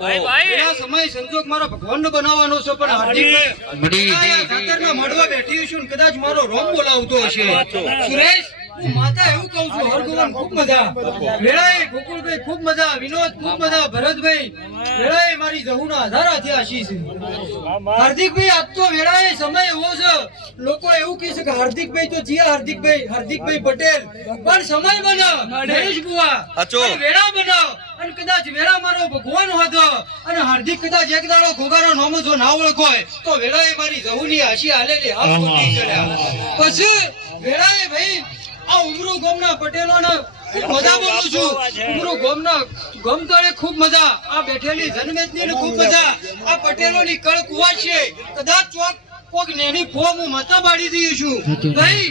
ભાઈ, ભાઈ. એવા સમય સંજોગ મારો ભગવાનનો બનાવવાનો છે પણ જાતરના મળવા બેઠી છું કદાચ મારો રોમ બોલાવતો હશે. સુરેશ હું માતા એવું કહું છું હરગોવન ખૂબ મજા. વેળાએ ગોકુળભાઈ ખૂબ મજા. વિનોદ ખૂબ મજા. ભરતભાઈ વેળાએ મારી જહુના આધારા થયા છે હાર્દિકભાઈ આજ તો વેળાએ સમય એવો છે લોકો એવું કહે છે કે હાર્દિકભાઈ તો જીયા હાર્દિકભાઈ હાર્દિકભાઈ પટેલ. પણ સમય બનાવ નરેશ બુવા વેળા બનો અને કદાચ વેળા મારો ભગવાન હતો અને હાર્દિક કદાચ એક દાડો ઘોઘાનો નામો જો ના ઓળખોય તો વેળાએ મારી જહુની હાશી હાલેલી હાફ ખોટી ચડ્યા. પછી વેળાએ ભાઈ આ ઉમરુ ગામના પટેલોના મજા બોલું છું. ઉમરુ ગામના ગમતળે ખૂબ મજા. આ બેઠેલી જનમેદની ખૂબ મજા. આ પટેલોની કળ કુવા છે. કદાચ ચોક કોક નેની ફોર્મ હું મતા બાળી દઈ છું ભાઈ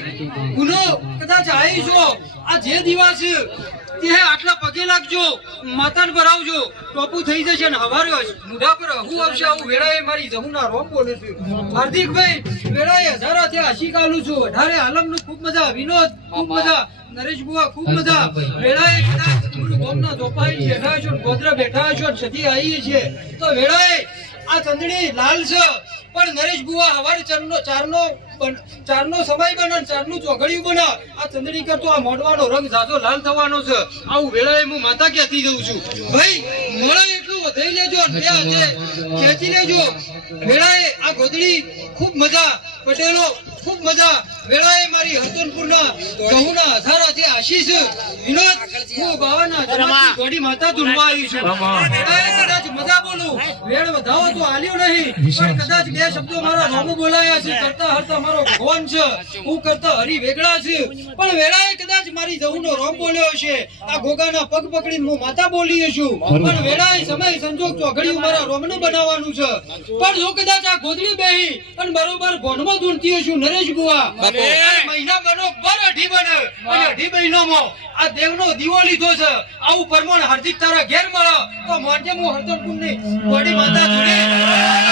ગુનો કદાચ આવી છો આ જે દિવસ તે આટલા પગે લાગજો માતાને પર આવજો ટોપુ થઈ જશે ને હવારે મુઢા પર હું આવશે આવું વેળાએ મારી જમુના રોમ બોલું છું હાર્દિકભાઈ વેળાએ હજારા ત્યાં હસી કાલું છું. અઢારે આલમનું ખૂબ મજા વિનોદ ખૂબ મજા નરેશ બુઆ ખૂબ મજા. વેળાએ ગોમના જોપાઈ બેઠા છો ગોધરા બેઠા છો સતી આવી છે તો વેળાએ આ ચંદડી લાલ છે. પણ નરેશ બુઆ હવારે ચારનો ચારનો ચારનો સમય બને ચારનું ચોઘડિયું બને આ ચંદડી કરતો આ મોઢવાનો રંગ ઝાઝો લાલ થવાનો છે. આવું વેળાએ હું માતા કહેતી જઉં છું? ભાઈ મોડા એટલું વધાઈ લેજો અને બે હાથે ખેંચી લેજો. વેળાએ આ ગોદડી ખૂબ મજા પટેલો ખૂબ મજા. વેળાએ મારી હસનપુરના ગહુના હજારાથી આશીષ. વિનોદ હું બાવાના ગોડી માતા ધૂનમાં આવી છું. મજા બોલું. વેળ વધાવો તો હાલ્યો નહીં. પણ કદાચ બે શબ્દો મારા નામો બોલાયા છે કરતા હરતા મારો ભગવાન છે. હું કરતા હરી વેગડા છે. પણ વેળાએ કદાચ મારી જવું રોમ બોલ્યો છે આ ગોગાના પગ પકડીને હું માતા બોલી છું. પણ વેળાએ સમય સંજોગ ચોઘડિયું મારા રોમનું બનાવવાનું છે. પણ જો કદાચ આ ગોદડી બેહી અને બરોબર ભોનમાં ધૂણતી છું નરેશ બુઆ મહિના બનો બરોબર અઢી બને. અને અઢી મહિનામાં આ દેવનો દીવો લીધો છે. આવું પરમાણ હાર્દિક તારા ઘેર મળો. તો મોંટે હું હરદરપુરની બોડી માતા જોડે.